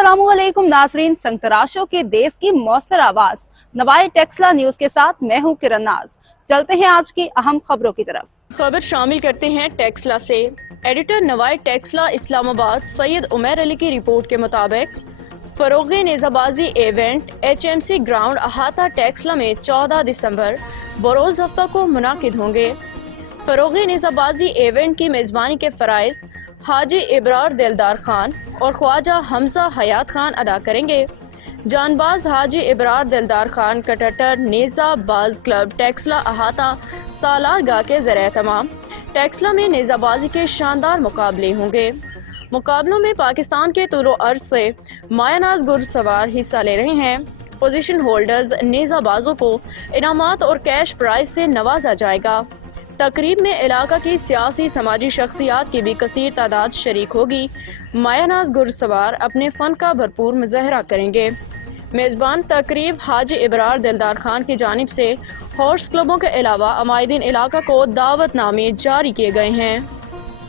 अस्सलामुअलैकुम नाजरीन, संतराशों के देश की मौसर आवाज नवाए टेक्सला न्यूज के साथ मैं हूं किरण नाज। चलते हैं आज की अहम खबरों की तरफ। खबर शामिल करते हैं टेक्सला से। एडिटर नवाए टेक्सला इस्लामाबाद सैयद उमर अली की रिपोर्ट के मुताबिक फरोग नेजाबाजी इवेंट HMC ग्राउंड अहाता टेक्सला में 14 दिसंबर बरोज हफ्ता को मुनाकिद होंगे। फरोग नेजाबाजी इवेंट की मेजबानी के फराइज हाजी इब्रार दिलदार खान और ख्वाजा हमजा हयात खान अदा करेंगे। जानबाज हाजी इब्रार दिलदार खान कटटर नेजाबाज क्लब टेक्सला अहाता सालारगाह के ज़रिए तमाम टेक्सला में नेजाबाजी के शानदार मुकाबले होंगे। मुकाबलों में पाकिस्तान के तुलो अर्ज से मायानाज घुड़सवार हिस्सा ले रहे हैं। पोजीशन होल्डर्स नेजाबाजों को इनामात और कैश प्राइज से नवाजा जाएगा। तकरीब में इलाका की सियासी समाजी शख्सियात की भी कसीर तादाद शरीक होगी। मायानाज घुड़सवार अपने फन का भरपूर मुजाहरा करेंगे। मेजबान तकरीब हाजी इब्रार दिलदार खान की जानिब से हॉर्स क्लबों के अलावा अमायदीन इलाका को दावतनामे जारी किए गए हैं।